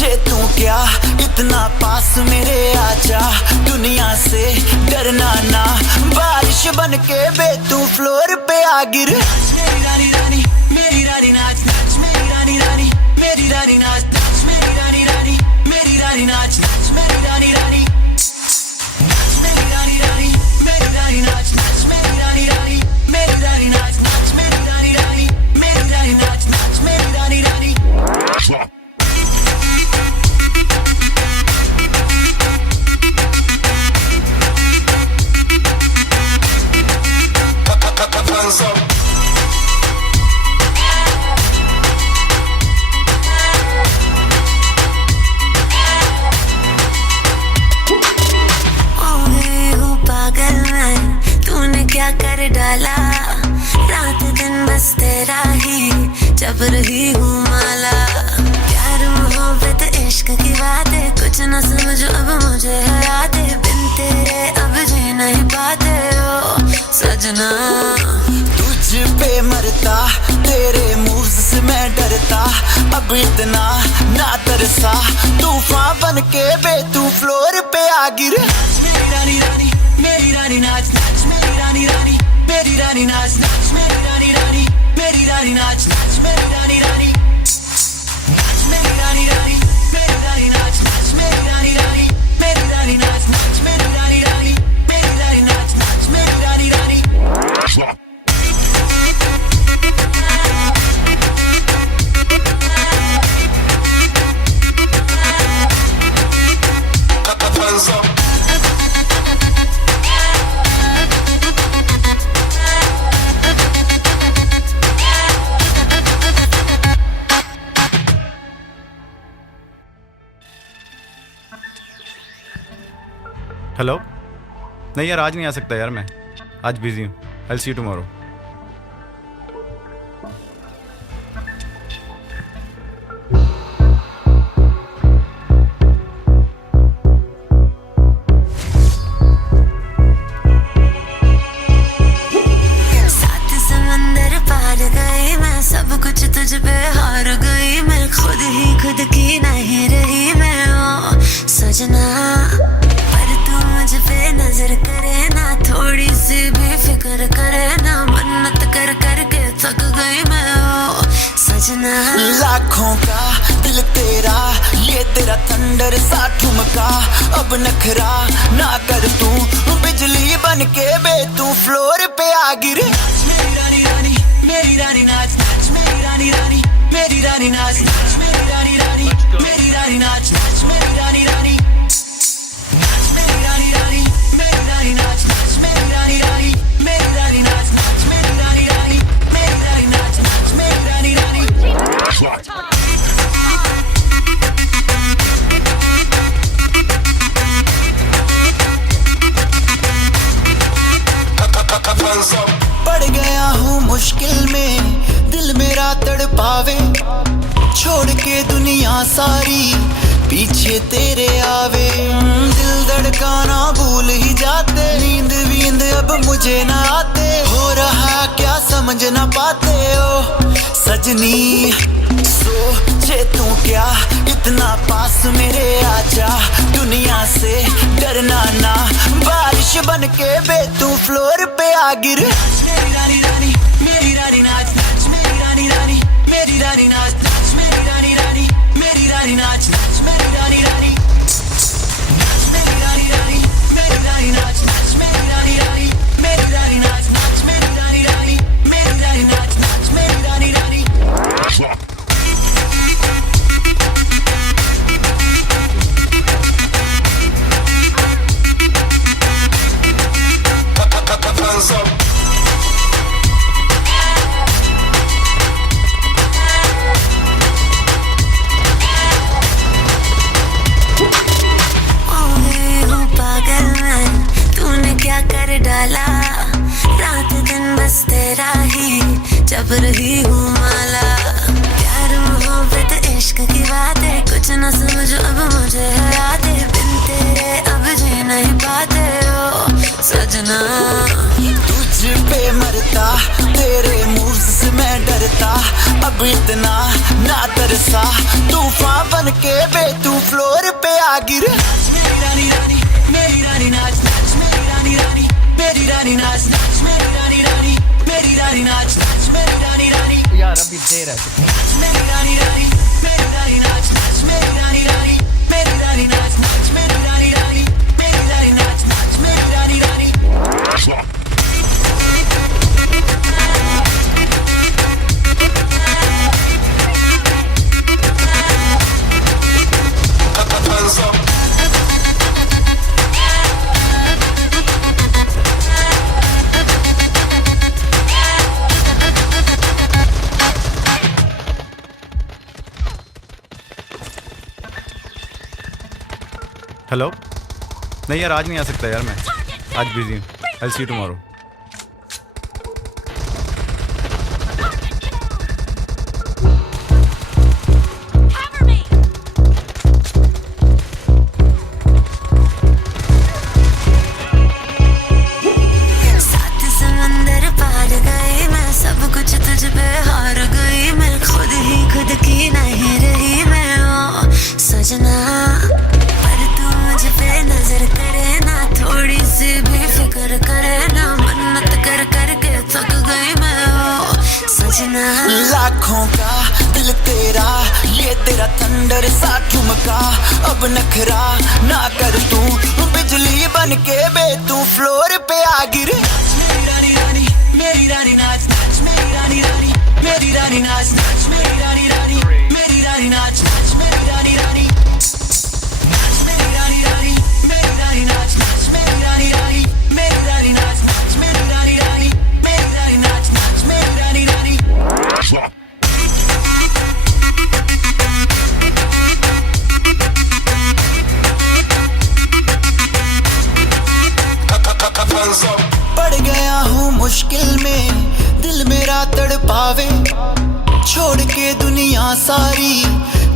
सोचे तू क्या इतना पास मेरे आजा, दुनिया से डरना ना, बारिश बन के बे तू फ्लोर पे आ गिर। मेरी रानी रानी मेरी रानी नाच नाच, मेरी रानी रानी मेरी रानी नाच नाच, मेरी रानी रानी मेरी रानी नाच नाच, मेरी रानी रानी मेरी रानी रानी मेरी रानी नाच नाच, मेरी रानी रानी मेरी रानी नाच नाच, मेरी रानी रानी मेरी रानी नाच नाच, मेरी रानी रानी। क्या कर डाला रात दिन बस तेरा ही जब रही हूँ माला, प्यार मोहब्बत इश्क की बातें कुछ न समझो अब मुझे हराते, बिन तेरे अब जी नहीं पाते ओ सजना। तुझ पे मरता तेरे मूव्स से मैं डरता, अब इतना ना तरसा, तूफान बन के बे तू फ्लोर पे आ गिर। मेरी रानी रानी मेरी रानी नाच नाच, मेरी रानी रानी मेरी रानी नाच नाच, मेरी रानी रानी मेरी रानी नाच नाच, मेरी रानी रानी मेरी रानी रानी मेरी रानी नाच नाच, मेरी रानी रानी मेरी रानी नाच नाच, मेरी रानी रानी मेरी रानी नाच नाच, मेरी रानी रानी। हेलो, नहीं यार आज नहीं आ सकता यार, मैं आज बिजी हूँ। I will see you tomorrow. सात समंदर पार गई मैं, सब कुछ तुझ पे हार गई मैं, खुद ही खुद की नहीं रही मैं ओ सजना। मुझ पे नजर करे ना, थोड़ी सी भी फिक्र करे ना, मन्नत कर कर के थक गई मैं ओ सजना। लाखों का दिल तेरा, ये तेरा थंडर सा ठुमका, अब नखरा ना कर तू, बिजली बन के बे तू फ्लोर पे आ गिर। मेरी रानी रानी मेरी रानी नाच नाच, मेरी रानी रानी मेरी रानी नाच नाच, मेरी रानी रानी मेरी रानी नाच नाच, मेरी रानी रानी मेरी रानी रानी मेरी रानी नाच नाच, मेरी रानी रानी मेरी रानी नाच नाच, मेरी रानी रानी मेरी रानी नाच नाच, मेरी रानी रानी। पड़ गया हूँ मुश्किल में, दिल मेरा तड़पावे, छोड़ के दुनिया सारी पीछे तेरे आवे, दिल धड़काना भूल ही जाते, नींद वींद अब मुझे ना आते, हो रहा क्या समझ ना पाते ओ सजनी। सोचे तू क्या इतना पास मेरे आजा, दुनिया से डरना ना, बारिश बन के बे तू फ्लोर पे आ गिर। मेरी रानी रानी मेरी रानी नाच नाच, मेरी रानी रानी मेरी रानी नाच नाच, मेरी रानी रानी मेरी रानी नाच नाच, मेरी रानी रानी मेरी रानी रानी मेरी रानी नाच नाच, मेरी रानी रानी मेरी रानी नाच नाच, मेरी रानी रानी मेरी रानी नाच नाच, मेरी रानी रानी। डाला रात दिन बस तेरा ही जब रही हूँ माला, प्यार मोहब्बत इश्क की बातें कुछ न समझो अब मुझे हराते, बिन तेरे अब जी नहीं पाते ओ सजना। तुझ पे मरता तेरे मूव्स से मैं डरता, अब इतना ना तरसा, तूफान बन के बे बजते रह चुके हैं। मेरी रानी रानी मेरी रानी नाच नाच मेरी रानी रानी मेरी रानी नाच नाच मेरी रानी रानी मेरी रानी नाच नाच मेरी रानी रानी। हेलो। नहीं यार आज नहीं आ सकता यार, मैं आज बिजी हूँ। आई सी यू टुमारो। सात समंदर पार गई मैं, सब कुछ तुझ पे हार गई मैं, खुद ही खुद की नहीं रही मैं ओ सजना। पर तू मुझ पे नजर करे ना, थोड़ी सी भी फिक्र करे ना, मन्नत कर कर के थक गई मैं ओ सजना। लाखों का दिल तेरा, ये तेरा थंडर सा ठुमका, अब नखरा ना कर तू, बिजली बन के बे तू फ्लोर पे आ गिर। मेरी रानी रानी मेरी रानी नाच नाच मेरी रानी रानी मेरी रानी नाच नाच मेरी रानी रानी मेरी रानी नाच नाच मेरी रानी रानी नाच मेरी रानी रानी मेरी रानी नाच नाच मेरी रानी रानी मेरी रानी नाच नाच मेरी रानी रानी मेरी रानी नाच नाच मेरी रानी रानी। पड़ गया हूँ मुश्किल में, दिल मेरा तड़पावे, छोड़ के दुनिया सारी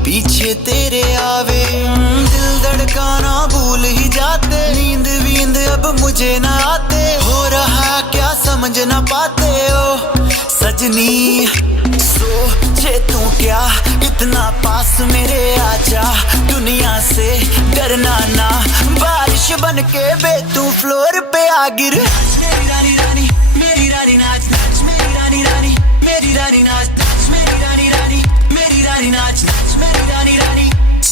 पीछे तेरे आवे। दिल धड़काना भूल ही जाते, नींद वींद अब मुझे ना आते, हो रहा क्या समझ ना पाते ओ सजनी। सोचे तू क्या इतना पास मेरे आजा, दुनिया से डरना ना, बारिश बन के बे तू फ्लोर पे आ गिर। मेरी रानी रानी मेरी रानी नाच नाच मेरी रानी रानी मेरी रानी नाच नाच मेरी रानी रानी मेरी रानी नाच नाच मेरी रानी रानी नाच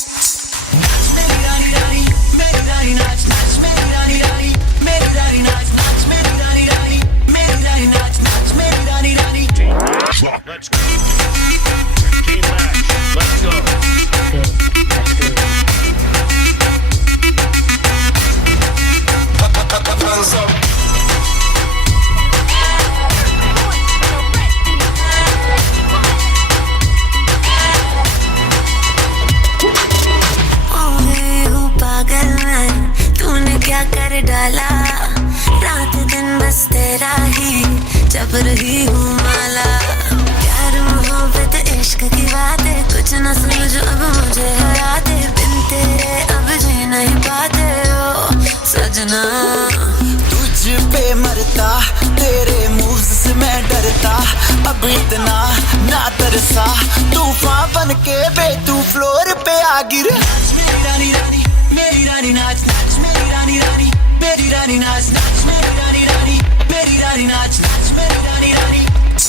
मेरी रानी रानी मेरी रानी नाच नाच मेरी रानी रानी मेरी रानी नाच नाच मेरी रानी रानी मेरी रानी नाच नाच मेरी रानी रानी। Let's go. Team match. Let's go. Hands up. हो गई हूँ पागल मैं, तूने क्या कर डाला, रात दिन बस तेरा ही जब रही हूँ माला। प्यार मोहब्बत इश्क की बातें कुछ न समझ अब मुझे हराते, बिन तेरे अब जी नहीं पाते ओ सजना। तुझ पे मरता तेरे मूव्स से मैं डरता, अब इतना ना तरसा, तूफान बन के बे तू फ्लोर पे आ गिर। मेरी रानी रानी मेरी रानी नाच नाच मेरी रानी रानी मेरी रानी नाच नाच मेरी रानी रानी मेरी रानी नाच नाच मेरी रानी रानी नाच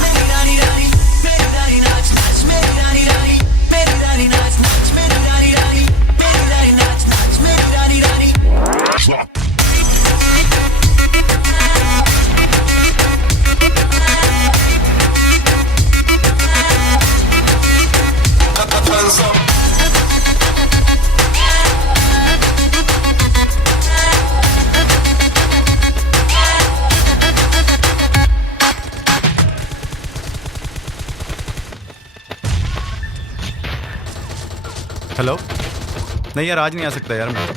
मेरी रानी रानी मेरी रानी नाच नाच मेरी रानी रानी मेरी रानी नाच नाच मेरी रानी रानी मेरी रानी नाच नाच मेरी रानी रानी। Hands up. हेलो। नहीं यार आज नहीं आ सकता यार, मैं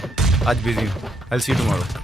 आज बिजी हूँ। आई सी यू टुमारो।